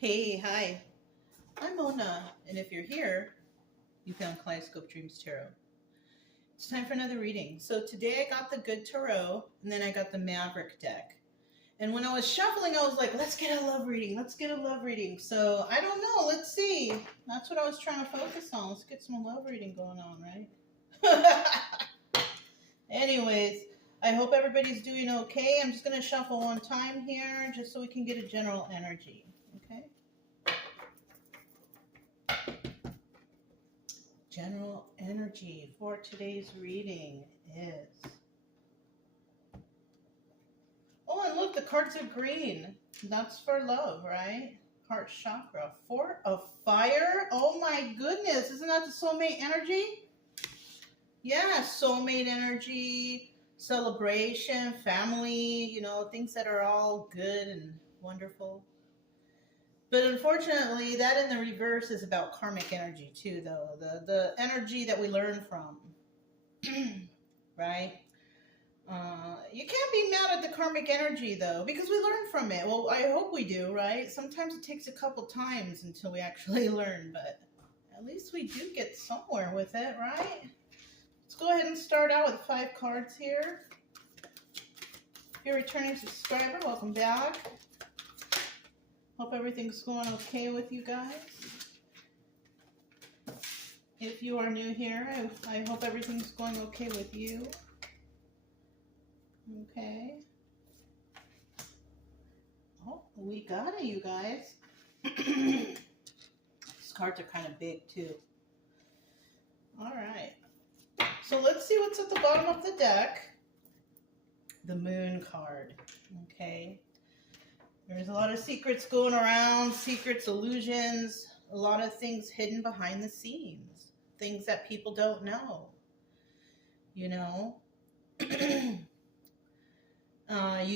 Hey, hi. I'm Mona, and if you're here, you found Kaleidoscope Dreams Tarot. It's time for another reading. So today I got the Good Tarot, and then I got the Maverick deck. And when I was shuffling, I was like, let's get a love reading. Let's get a love reading. So I don't know. Let's see. That's what I was trying to focus on. Let's get some love reading going on, right? Anyways, I hope everybody's doing okay. I'm just going to shuffle one time here just so we can get a general energy. Okay? General energy for today's reading is... Oh, and look, the cards are green. That's for love, right? Heart chakra. Four of fire. Oh my goodness. Isn't that the soulmate energy? Yeah, soulmate energy, celebration, family, things that are all good and wonderful. But unfortunately, that in the reverse is about karmic energy too, though. The energy that we learn from, right? You can't be mad at the karmic energy, though, because we learn from it. Well, I hope we do, right? Sometimes it takes a couple times until we actually learn, but at least we do get somewhere with it, right? Let's go ahead and start out with 5 cards here. If you're a returning subscriber, welcome back. Hope everything's going okay with you guys. If you are new here, I hope everything's going okay with you. Okay. Oh, we got it, you guys. These cards are kind of big, too. All right. So let's see what's at the bottom of the deck. The Moon card. Okay. There's a lot of secrets going around, secrets, illusions, a lot of things hidden behind the scenes, things that people don't know, you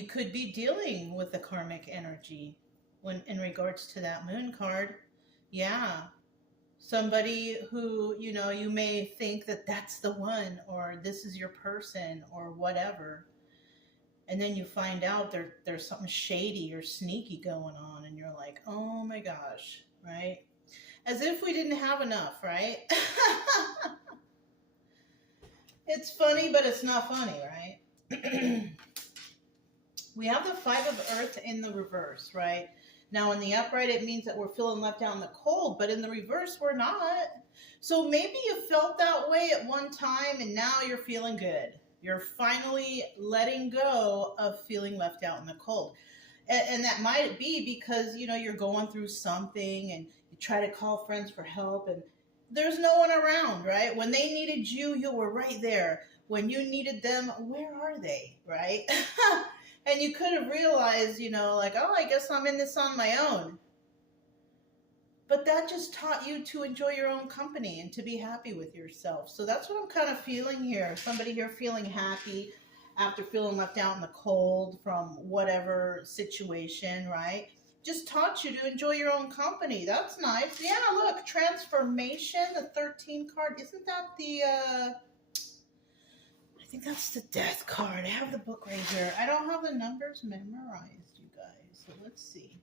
could be dealing with the karmic energy when in regards to that Moon card. Yeah. Somebody who, you may think that that's the one, or this is your person, or whatever. And then you find out there's something shady or sneaky going on, and you're like, oh my gosh, right? As if we didn't have enough, right? It's funny, but it's not funny, right? We have the 5 of Earth in the reverse, right? Now, in the upright, it means that we're feeling left out in the cold, but in the reverse, we're not. So maybe you felt that way at one time, and now you're feeling good. You're finally letting go of feeling left out in the cold. And that might be because, you're going through something and you try to call friends for help and there's no one around, right? When they needed you, you were right there. When you needed them, where are they, right? And you could have realized, like, oh, I guess I'm in this on my own. But that just taught you to enjoy your own company and to be happy with yourself. So that's what I'm kind of feeling here. Somebody here feeling happy after feeling left out in the cold from whatever situation, right? Just taught you to enjoy your own company. That's nice. Yeah, look, transformation, the 13 card. Isn't that the, I think that's the death card. I have the book right here. I don't have the numbers memorized, you guys. So let's see.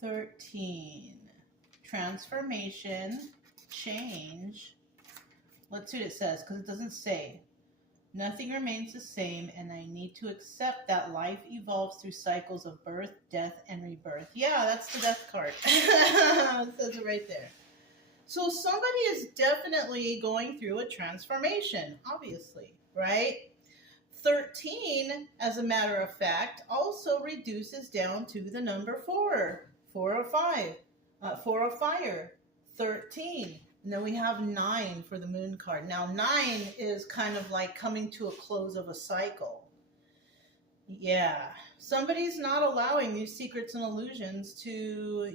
13. Transformation, change. Let's see what it says, because it doesn't say. Nothing remains the same, and I need to accept that life evolves through cycles of birth, death, and rebirth. Yeah, that's the death card. It says it right there. So somebody is definitely going through a transformation, obviously, right? 13, as a matter of fact, also reduces down to the number 4. 4 of 5, 4 of fire, 13. And then we have 9 for the Moon card. Now 9 is kind of like coming to a close of a cycle. Yeah, somebody's not allowing these secrets and illusions to,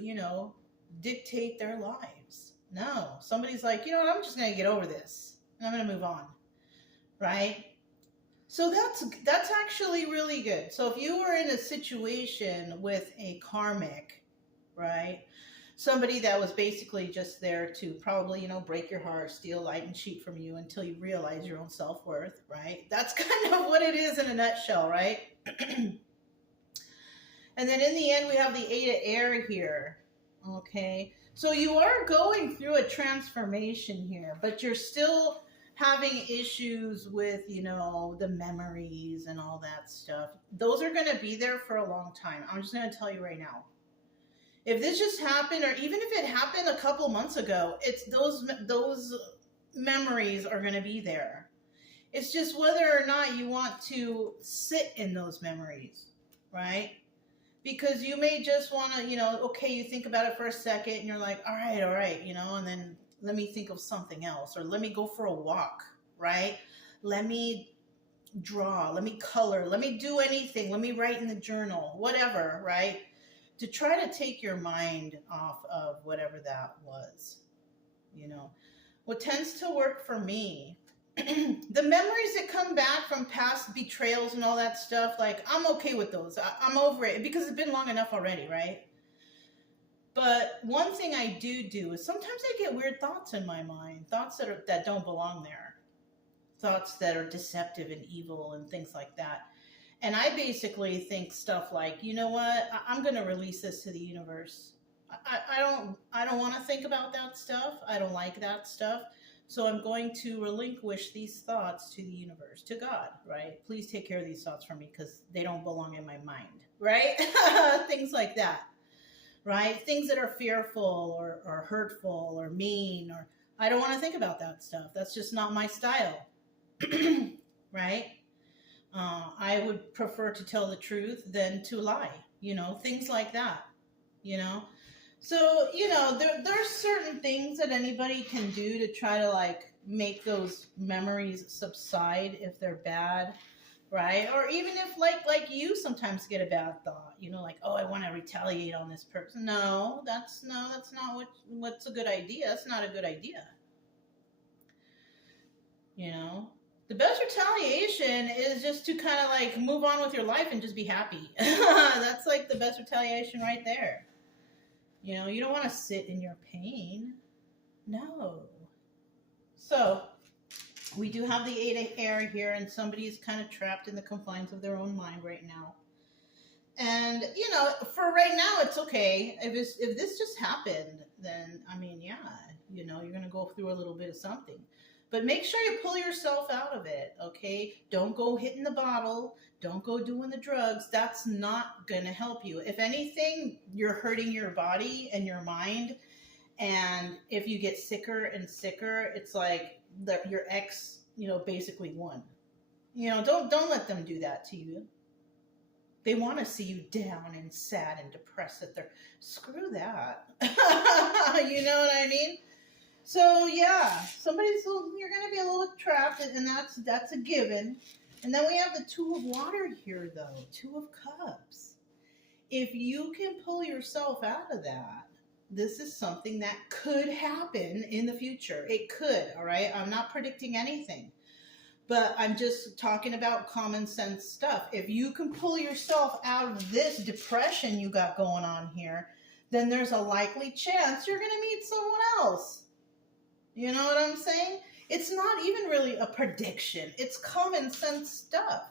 dictate their lives. No, somebody's like, you know what, I'm just going to get over this and I'm going to move on, right? So that's actually really good. So if you were in a situation with a karmic, right? Somebody that was basically just there to probably, break your heart, steal, light, and cheat from you until you realize your own self-worth, right? That's kind of what it is in a nutshell, right? And then in the end, we have the 8 of air here. Okay. So you are going through a transformation here, but you're still having issues with, the memories and all that stuff. Those are going to be there for a long time. I'm just going to tell you right now. If this just happened, or even if it happened a couple months ago, it's those memories are going to be there. It's just whether or not you want to sit in those memories, right? Because you may just want to, okay, you think about it for a second and you're like, all right, and then let me think of something else, or let me go for a walk, right? Let me draw, let me color, let me do anything, let me write in the journal, whatever, right? To try to take your mind off of whatever that was, What tends to work for me, the memories that come back from past betrayals and all that stuff, like, I'm okay with those. I'm over it because it's been long enough already, right? But one thing I do is sometimes I get weird thoughts in my mind, thoughts that don't belong there, thoughts that are deceptive and evil and things like that. And I basically think stuff like, you know what? I'm going to release this to the universe. I don't want to think about that stuff. I don't like that stuff. So I'm going to relinquish these thoughts to the universe, to God, right? Please take care of these thoughts for me because they don't belong in my mind, right? Things like that, right? Things that are fearful or hurtful or mean, or I don't want to think about that stuff. That's just not my style, right? I would prefer to tell the truth than to lie, things like that, So, there's certain things that anybody can do to try to make those memories subside if they're bad, right? Or even if like you sometimes get a bad thought, oh, I want to retaliate on this person. No, that's not what's a good idea. That's not a good idea. The best retaliation is just to kind of move on with your life and just be happy. That's the best retaliation right there. You don't want to sit in your pain. No. So we do have the 8 of air here, and somebody's kind of trapped in the confines of their own mind right now. And, for right now, it's okay. If this just happened, then, yeah, you're going to go through a little bit of something. But make sure you pull yourself out of it, okay? Don't go hitting the bottle. Don't go doing the drugs. That's not going to help you. If anything, you're hurting your body and your mind. And if you get sicker and sicker, it's like your ex, basically won. Don't let them do that to you. They want to see you down and sad and depressed. Screw that. You know what I mean? So yeah, you're going to be a little trapped, and that's a given. And then we have the 2 of water here, though, 2 of cups. If you can pull yourself out of that, this is something that could happen in the future. It could, all right? I'm not predicting anything, but I'm just talking about common sense stuff. If you can pull yourself out of this depression you got going on here, then there's a likely chance you're going to meet someone else. You know what I'm saying? It's not even really a prediction. It's common sense stuff.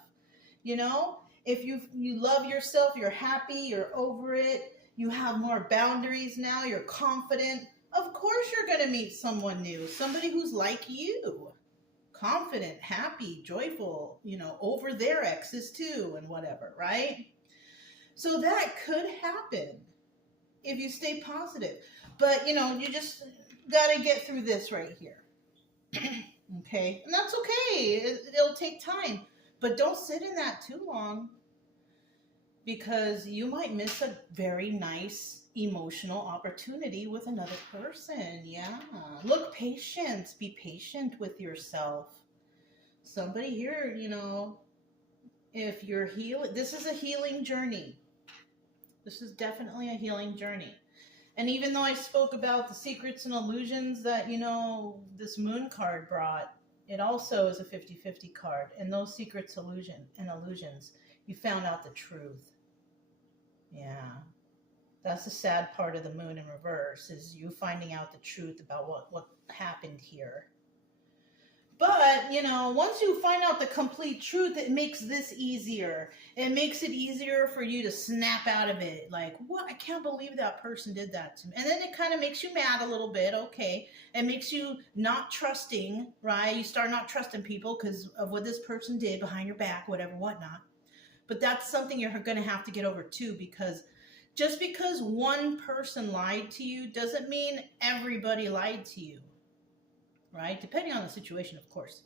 If you love yourself, you're happy, you're over it, you have more boundaries now, you're confident, of course you're going to meet someone new, somebody who's like you. Confident, happy, joyful, over their exes too and whatever, right? So that could happen if you stay positive. But, you just got to get through this right here. Okay? And that's okay. It'll take time. But don't sit in that too long, because you might miss a very nice emotional opportunity with another person. Yeah. Look, patience. Be patient with yourself. Somebody here, if you're healing, this is a healing journey. This is definitely a healing journey. And even though I spoke about the secrets and illusions that, this moon card brought, it also is a 50-50 card. And those secrets and illusions, you found out the truth. Yeah. That's the sad part of the moon in reverse, is you finding out the truth about what happened here. But, you know, once you find out the complete truth, it makes this easier. It makes it easier for you to snap out of it. Like, what? I can't believe that person did that to me. And then it kind of makes you mad a little bit. Okay. It makes you not trusting, right? You start not trusting people because of what this person did behind your back, whatever, whatnot. But that's something you're going to have to get over too, because just because one person lied to you doesn't mean everybody lied to you, right? Depending on the situation, of course,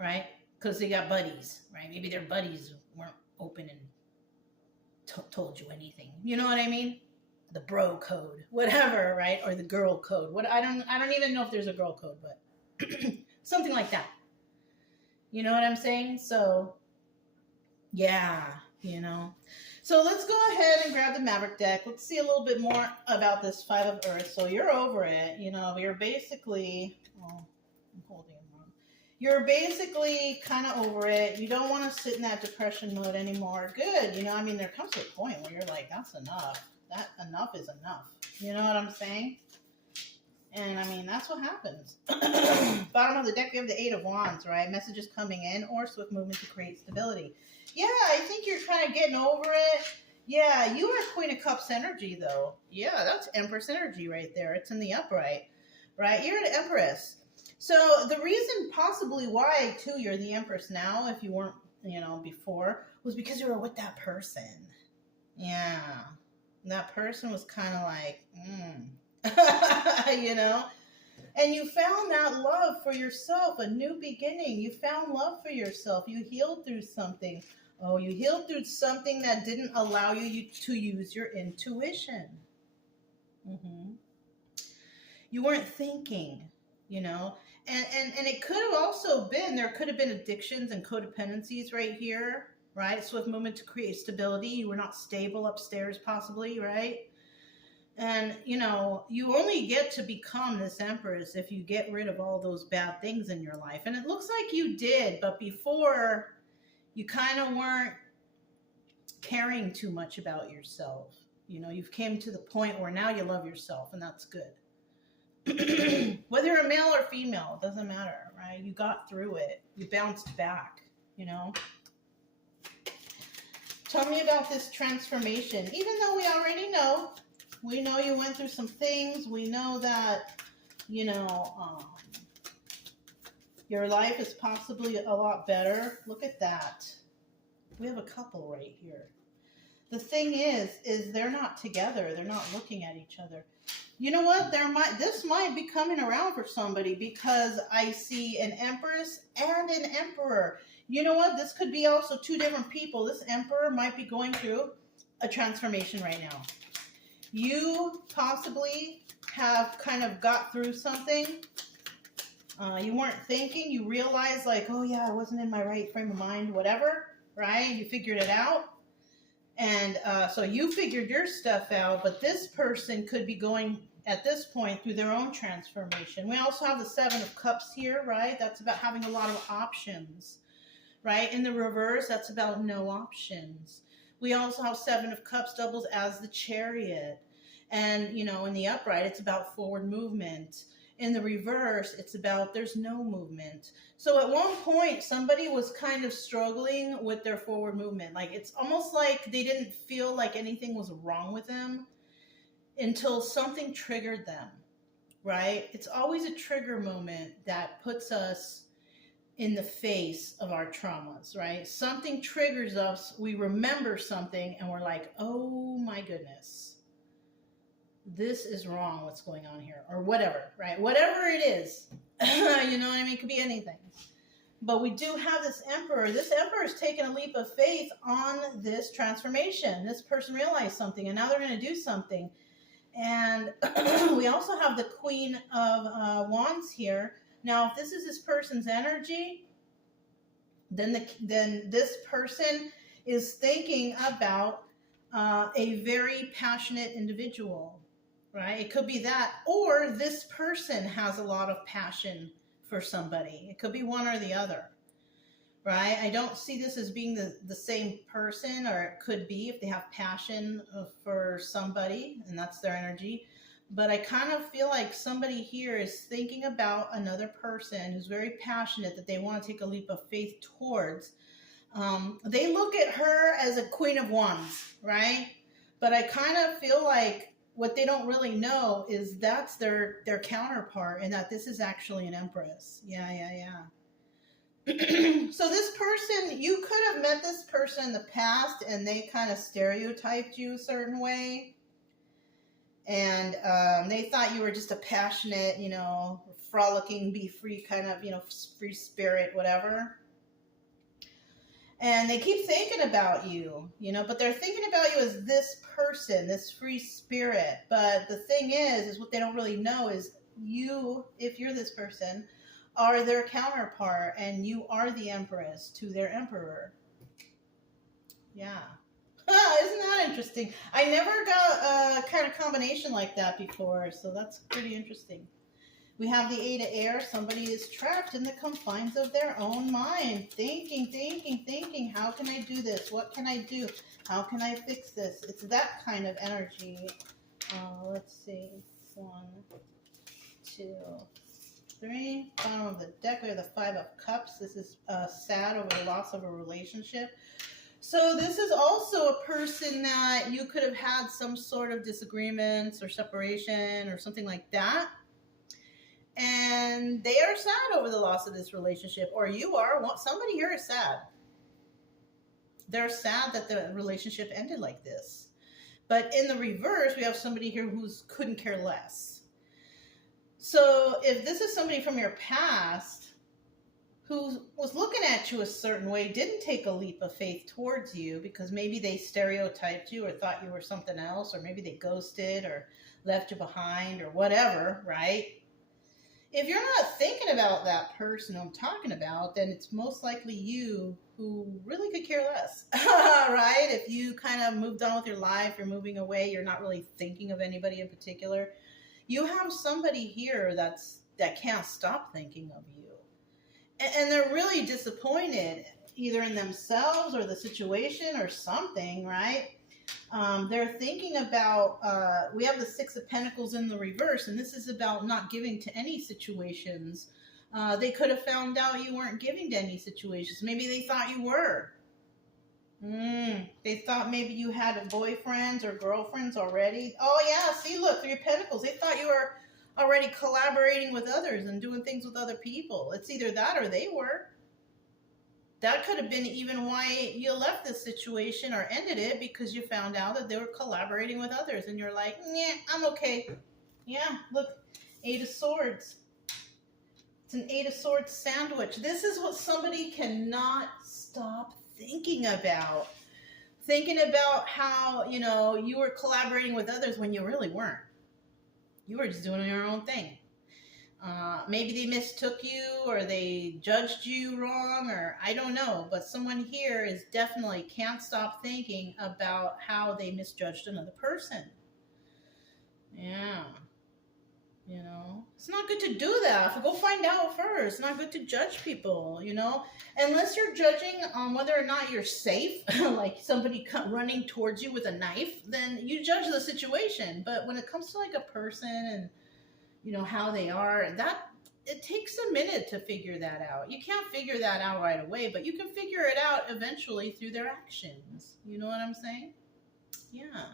right? Because they got buddies, right? Maybe their buddies weren't open and told you anything. You know what I mean? The bro code, whatever, right? Or the girl code. What I don't even know if there's a girl code, but something like that. You know what I'm saying? So, yeah, you know. So let's go ahead and grab the Maverick deck. Let's see a little bit more about this Five of Earth. So you're over it. You know, you're basically, well, I'm holding it wrong. You're basically kind of over it. You don't want to sit in that depression mode anymore. Good. You know, I mean, there comes to a point where you're like, that's enough. That enough is enough. You know what I'm saying? And I mean, that's what happens. Bottom of the deck, we have the Eight of Wands, right? Messages coming in or swift movement to create stability. Yeah, I think you're kind of getting over it. Yeah, you are Queen of Cups energy, though. Yeah, that's Empress energy right there. It's in the upright, right? You're an Empress. So the reason possibly why, too, you're the Empress now, if you weren't, you know, before, was because you were with that person. Yeah. That person was kind of like, you know? And you found that love for yourself, a new beginning. You found love for yourself. You healed through something. Oh, you healed through something that didn't allow you to use your intuition. You weren't thinking, you know? And it could have also been, there could have been addictions and codependencies right here, right? Swift movement to create stability. You were not stable upstairs possibly, right? And, you know, you only get to become this Empress if you get rid of all those bad things in your life. And it looks like you did, but before, you kind of weren't caring too much about yourself. You know, you've came to the point where now you love yourself, and that's good. Whether you're a male or female, it doesn't matter, right? You got through it. You bounced back, you know? Tell me about this transformation. Even though we already know, we know you went through some things. We know that, you know, your life is possibly a lot better. Look at that. We have a couple right here. The thing is they're not together. They're not looking at each other. You know what? This might be coming around for somebody because I see an Empress and an Emperor. You know what? This could be also two different people. This Emperor might be going through a transformation right now. You possibly have kind of got through something. You weren't thinking. You realized like, oh yeah, I wasn't in my right frame of mind, whatever, right? You figured it out. And so you figured your stuff out, but this person could be going at this point through their own transformation. We also have the Seven of Cups here, right? That's about having a lot of options, right? In the reverse, that's about no options. We also have Seven of Cups doubles as the Chariot. And, you know, in the upright, it's about forward movement. In the reverse, it's about there's no movement. So at one point, somebody was kind of struggling with their forward movement. Like, it's almost like they didn't feel like anything was wrong with them until something triggered them, right? It's always a trigger moment that puts us in the face of our traumas, right? Something triggers us, we remember something, and we're like, oh my goodness, this is wrong, what's going on here, or whatever, right? Whatever it is, you know what I mean? It could be anything. But we do have this Emperor. This Emperor is taking a leap of faith on this transformation. This person realized something, and now they're going to do something. And we also have the Queen of Wands here. Now, if this is this person's energy, then this person is thinking about a very passionate individual, right? It could be that, or this person has a lot of passion for somebody. It could be one or the other, right? I don't see this as being the same person, or it could be if they have passion for somebody and that's their energy. But I kind of feel like somebody here is thinking about another person who's very passionate that they want to take a leap of faith towards. They look at her as a queen of wands, right? But I kind of feel like what they don't really know is that's their counterpart, and that this is actually an empress. Yeah, yeah, yeah. So this person, you could have met this person in the past and they kind of stereotyped you a certain way, and they thought you were just a passionate, frolicking, be free kind of, free spirit, whatever. And they keep thinking about you, but they're thinking about you as this person, this free spirit. But the thing is what they don't really know is you, if you're this person, are their counterpart, and you are the empress to their emperor. Yeah. Isn't that interesting? I never got a kind of combination like that before, so that's pretty interesting. We have the Eight of Air. Somebody is trapped in the confines of their own mind. Thinking. How can I do this? What can I do? How can I fix this? It's that kind of energy. Let's see. 1, 2, 3. Bottom of the deck, we have the Five of Cups. This is sad over the loss of a relationship. So this is also a person that you could have had some sort of disagreements or separation or something like that. And they are sad over the loss of this relationship, or you are. Somebody here is sad. They're sad that the relationship ended like this. But in the reverse, we have somebody here who's couldn't care less. So if this is somebody from your past who was looking at you a certain way, didn't take a leap of faith towards you because maybe they stereotyped you or thought you were something else, or maybe they ghosted or left you behind or whatever, right? If you're not thinking about that person I'm talking about, then it's most likely you who really could care less, right? If you kind of moved on with your life, you're moving away, you're not really thinking of anybody in particular. You have somebody here that can't stop thinking of you. And they're really disappointed either in themselves or the situation or something, right? They're thinking about, we have the Six of Pentacles in the reverse, and this is about not giving to any situations. They could have found out you weren't giving to any situations. Maybe they thought you were. They thought maybe you had boyfriends or girlfriends already. Oh yeah, see, look, Three of Pentacles. They thought you were already collaborating with others and doing things with other people. It's either that or they were. That could have been even why you left this situation or ended it, because you found out that they were collaborating with others and you're like, yeah, I'm okay. Yeah, look, Eight of Swords. It's an Eight of Swords sandwich. This is what somebody cannot stop thinking about. Thinking about how, you were collaborating with others when you really weren't. You were just doing your own thing. Maybe they mistook you or they judged you wrong, or I don't know. But someone here is definitely can't stop thinking about how they misjudged another person. Yeah. It's not good to do that. Go find out first. It's not good to judge people, Unless you're judging on whether or not you're safe, like somebody running towards you with a knife, then you judge the situation. But when it comes to like a person and how they are, that it takes a minute to figure that out. You can't figure that out right away, but you can figure it out eventually through their actions. You know what I'm saying? Yeah.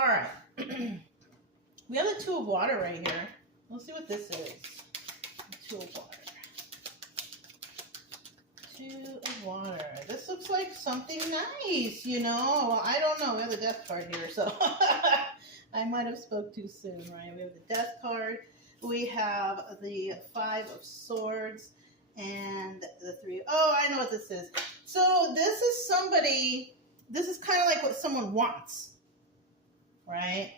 All right. We have the Two of Water right here. Let's see what this is. Two of Water. Two of Water. This looks like something nice, Well, I don't know. We have the Death card here, so I might have spoke too soon, right? We have the Death card. We have the Five of Swords and the Three. Oh, I know what this is. So this is somebody, this is kind of like what someone wants, right?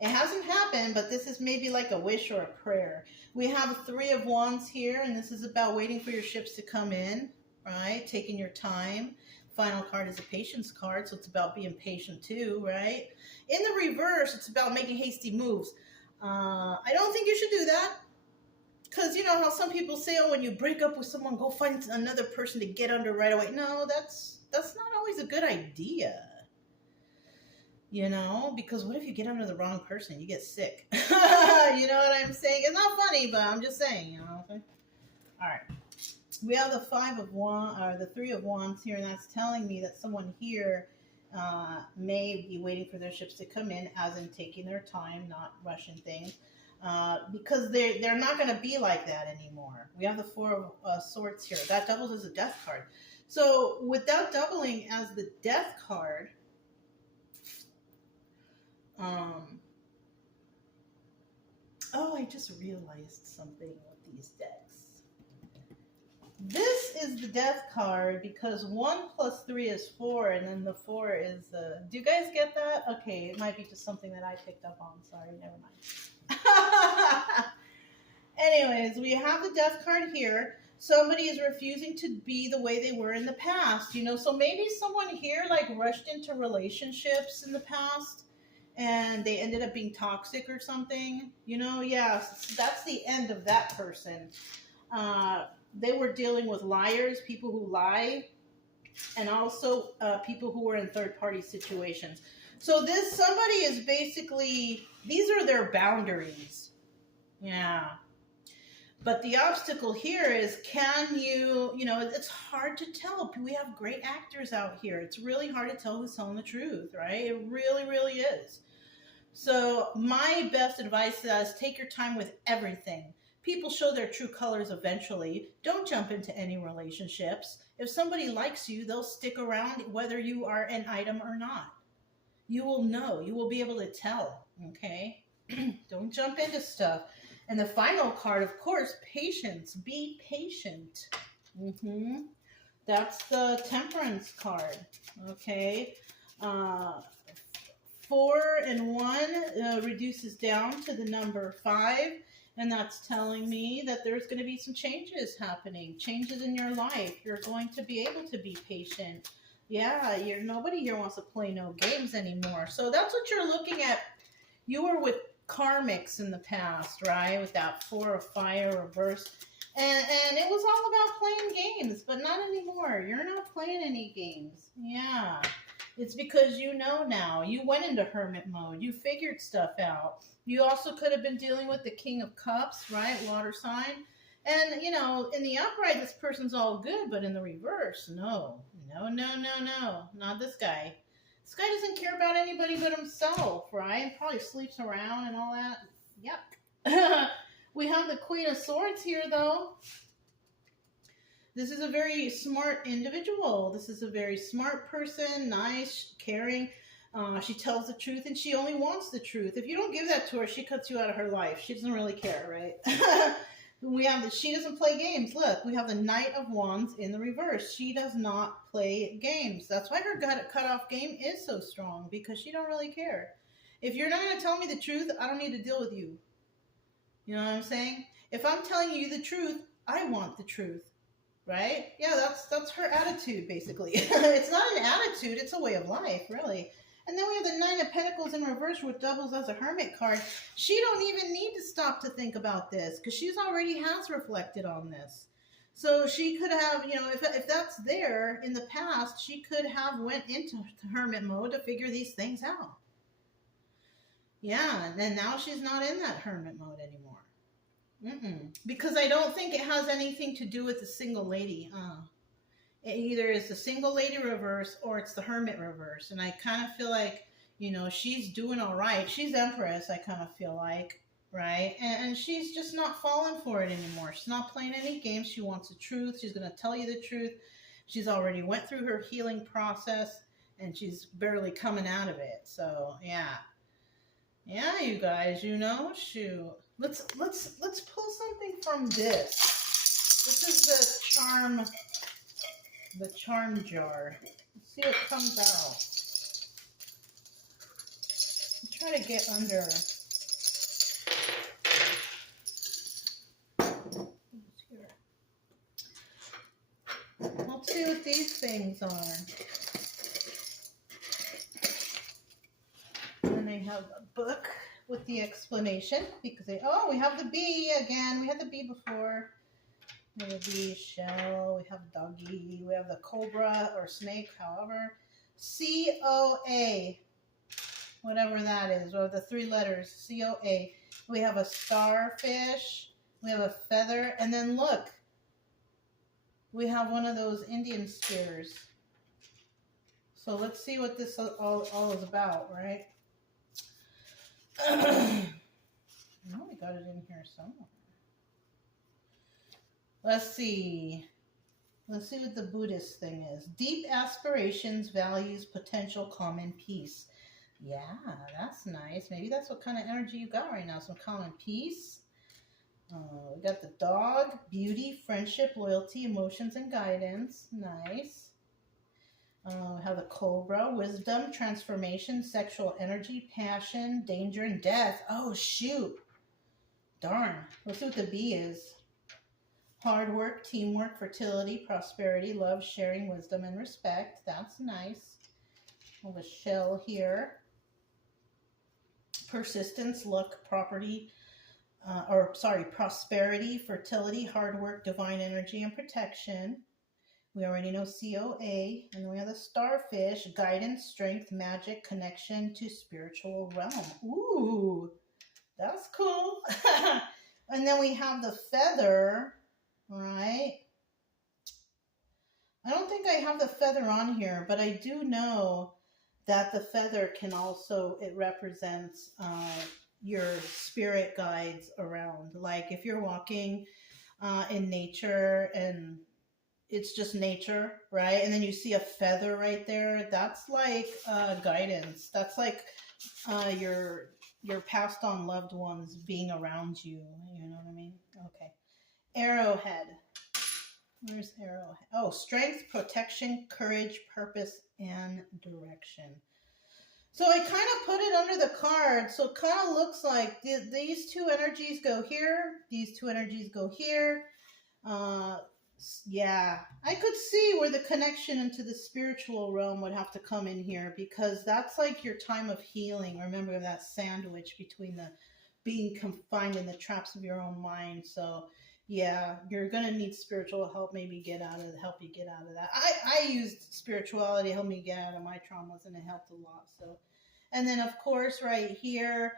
It hasn't happened, but this is maybe like a wish or a prayer. We have Three of Wands here, and this is about waiting for your ships to come in, right? Taking your time. Final card is a patience card, so it's about being patient too, right? In the reverse, it's about making hasty moves. I don't think you should do that, because you know how some people say, oh, when you break up with someone, go find another person to get under right away. No, that's not always a good idea. You know, because what if you get under the wrong person? You get sick. You know what I'm saying? It's not funny, but I'm just saying, you know. Okay? All right. We have the five of wands, or the three of wands here, and that's telling me that someone here may be waiting for their ships to come in, as in taking their time, not rushing things, because they're not going to be like that anymore. We have the four of swords here. That doubles as a death card. So without doubling as the death card, oh, I just realized something with these decks. This is the death card because 1 plus 3 is 4, and then the 4 is the. Do you guys get that? Okay, it might be just something that I picked up on. Sorry, never mind. Anyways, we have the death card here. Somebody is refusing to be the way they were in the past, you know. So maybe someone here like rushed into relationships in the past, and they ended up being toxic or something, you know. Yeah, that's the end of that person. They were dealing with liars, people who lie, and also people who were in third-party situations. So this somebody is basically, these are their boundaries. Yeah. But the obstacle here is, can you, you know, it's hard to tell. We have great actors out here. It's really hard to tell who's telling the truth, right? It really, really is. So my best advice is take your time with everything. People show their true colors eventually. Don't jump into any relationships. If somebody likes you, they'll stick around whether you are an item or not. You will know. You will be able to tell, okay? Don't jump into stuff. And the final card, of course, patience. Be patient. That's the Temperance card, okay? 4 and 1 reduces down to the number 5. And that's telling me that there's going to be some changes happening, changes in your life. You're going to be able to be patient. Yeah, nobody here wants to play no games anymore. So that's what you're looking at. You were with karmics in the past, right? With that 4 of fire reverse. And it was all about playing games, but not anymore. You're not playing any games. Yeah. It's because you know now. You went into hermit mode. You figured stuff out. You also could have been dealing with the King of Cups, right? Water sign. And, you know, in the upright, this person's all good, but in the reverse, no. No, no, no, no. Not this guy. This guy doesn't care about anybody but himself, right? Probably sleeps around and all that. Yep. We have the Queen of Swords here, though. This is a very smart individual. This is a very smart person, nice, caring. She tells the truth, and she only wants the truth. If you don't give that to her, she cuts you out of her life. She doesn't really care, right? We have she doesn't play games. Look, we have the Knight of Wands in the reverse. She does not play games. That's why her cut-off game is so strong, because she don't really care. If you're not going to tell me the truth, I don't need to deal with you. You know what I'm saying? If I'm telling you the truth, I want the truth. Right? Yeah, that's her attitude, basically. It's not an attitude, it's a way of life, really. And then we have the Nine of Pentacles in reverse, which doubles as a Hermit card. She don't even need to stop to think about this, because she's already has reflected on this. So she could have, you know, if that's there in the past, she could have went into Hermit mode to figure these things out. Yeah, and now she's not in that Hermit mode anymore. Because I don't think it has anything to do with the single lady. It either is the single lady reverse or it's the hermit reverse. And I kind of feel like, you know, she's doing all right. She's Empress, I kind of feel like, right? And she's just not falling for it anymore. She's not playing any games. She wants the truth. She's going to tell you the truth. She's already went through her healing process, and she's barely coming out of it. So, yeah. Yeah, you guys, you know, shoot. Let's pull something from this. This is the charm jar. Let's see what comes out. Try to get under. Let's see what these things are. And they have a book with the explanation, because we have the bee again. We had the bee before. We have the bee shell. We have doggy. We have the cobra or snake, however. COA. whatever that is, or the 3 letters, C-O-A. We have a starfish, we have a feather, and then look, we have one of those Indian spears. So let's see what this all is about, right? No, we got it in here somewhere. Let's see. Let's see what the Buddhist thing is. Deep aspirations, values, potential, common peace. Yeah, that's nice. Maybe that's what kind of energy you got right now. Some common peace. We got the dog, beauty, friendship, loyalty, emotions, and guidance. Nice. We have the cobra, wisdom, transformation, sexual energy, passion, danger, and death. Oh, shoot. Darn. Let's see what the bee is. Hard work, teamwork, fertility, prosperity, love, sharing, wisdom, and respect. That's nice. We have a shell here. Persistence, luck, prosperity, fertility, hard work, divine energy, and protection. We already know COA. And then we have the starfish, guidance, strength, magic, connection to spiritual realm. Ooh, that's cool. And then we have the feather. Right. I don't think I have the feather on here, but I do know that the feather can also, it represents your spirit guides around. Like if you're walking in nature and it's just nature, right? And then you see a feather right there. That's like guidance. That's like your passed on loved ones being around you. You know what I mean? Okay. Arrowhead. Where's arrowhead? Oh, strength, protection, courage, purpose, and direction. So I kind of put it under the card. So it kind of looks like these 2 energies go here. These 2 energies go here. Yeah, I could see where the connection into the spiritual realm would have to come in here, because that's like your time of healing. Remember that sandwich between the being confined in the traps of your own mind. So yeah, you're going to need spiritual help, maybe help you get out of that. I used spirituality to help me get out of my traumas, and it helped a lot. So, and then of course right here,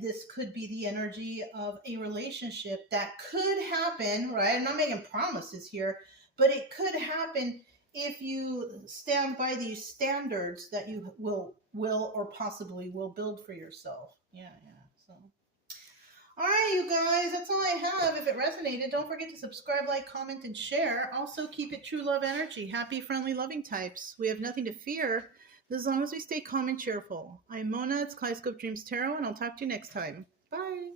this could be the energy of a relationship that could happen, right? I'm not making promises here, but it could happen if you stand by these standards that you will or possibly will build for yourself. Yeah. So. All right, you guys, that's all I have. If it resonated, don't forget to subscribe, like, comment, and share. Also, keep it true love energy. Happy, friendly, loving types. We have nothing to fear as long as we stay calm and cheerful. I'm Mona. It's Kaleidoscope Dreams Tarot, and I'll talk to you next time. Bye.